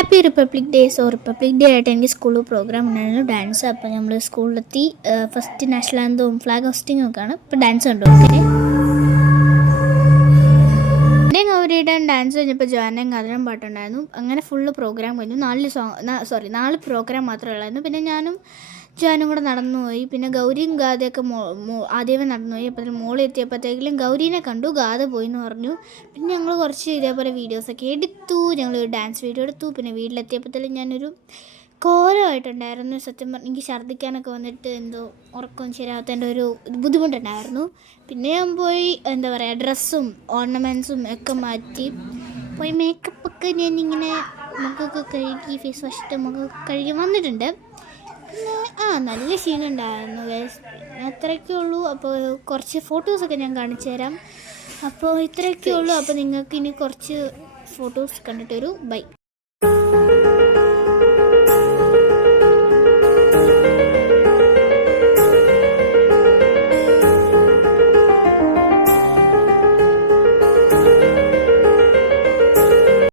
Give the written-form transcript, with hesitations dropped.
Happy republic day. Republic day ആയിട്ട് എനിക്ക് സ്കൂളിൽ പ്രോഗ്രാം ഉണ്ടായിരുന്നു, ഡാൻസ്. അപ്പോൾ നമ്മൾ സ്കൂളിലെത്തി ഫസ്റ്റ് നാഷണൽ ആന്തവും ഫ്ലാഗ് ഹോസ്റ്റിങ്ങും ഒക്കെയാണ്. ഇപ്പോൾ ഡാൻസ് കണ്ടു. പിന്നെ ഗൗരിയുടെ ഡാൻസ് കഴിഞ്ഞപ്പോൾ ജോനയും കഥനം പാട്ടുണ്ടായിരുന്നു. അങ്ങനെ ഫുള്ള് പ്രോഗ്രാം കഴിഞ്ഞു. 4 പ്രോഗ്രാം മാത്രമേ ഉള്ളായിരുന്നു. പിന്നെ ഞാനും ജോനും കൂടെ നടന്നുപോയി. പിന്നെ ഗൗരിയും ഗാഥയൊക്കെ ആദ്യമേ നടന്നുപോയി. അപ്പോൾ മോളിൽ എത്തിയപ്പോഴത്തേക്കും ഗൗരീനെ കണ്ടു, ഗാഥ പോയി എന്ന് പറഞ്ഞു. പിന്നെ ഞങ്ങൾ കുറച്ച് ഇതേപോലെ വീഡിയോസൊക്കെ എടുത്തു. ഞങ്ങൾ ഡാൻസ് വീഡിയോ എടുത്തു. പിന്നെ വീട്ടിലെത്തിയപ്പോഴത്തേക്കും ഞാനൊരു കോലമായിട്ടുണ്ടായിരുന്നു. സത്യം പറഞ്ഞാൽ എനിക്ക് ഛർദ്ദിക്കാനൊക്കെ വന്നിട്ട് എന്തോ ഉറക്കവും ശരിയാവാത്തതിൻ്റെ ഒരു ബുദ്ധിമുട്ടുണ്ടായിരുന്നു. പിന്നെ ഞാൻ പോയി ഡ്രസ്സും ഓർണമെൻറ്റ്സും ഒക്കെ മാറ്റി പോയി. മേക്കപ്പൊക്കെ ഞാനിങ്ങനെ മുഖമൊക്കെ കഴുകി, ഫേസ് വാഷിട്ട് മുഖമൊക്കെ കഴുകി വന്നിട്ടുണ്ട്. പിന്നെ നല്ല ക്ഷീണമുണ്ടായിരുന്നു. പിന്നെ അത്രയൊക്കെ ഉള്ളൂ. അപ്പോൾ കുറച്ച് ഫോട്ടോസൊക്കെ ഞാൻ കാണിച്ചു തരാം. അപ്പോൾ ഇത്രയൊക്കെ ഉള്ളൂ. അപ്പോൾ നിങ്ങൾക്ക് ഇനി കുറച്ച് ഫോട്ടോസ് കണ്ടിട്ടൊരു ബൈ.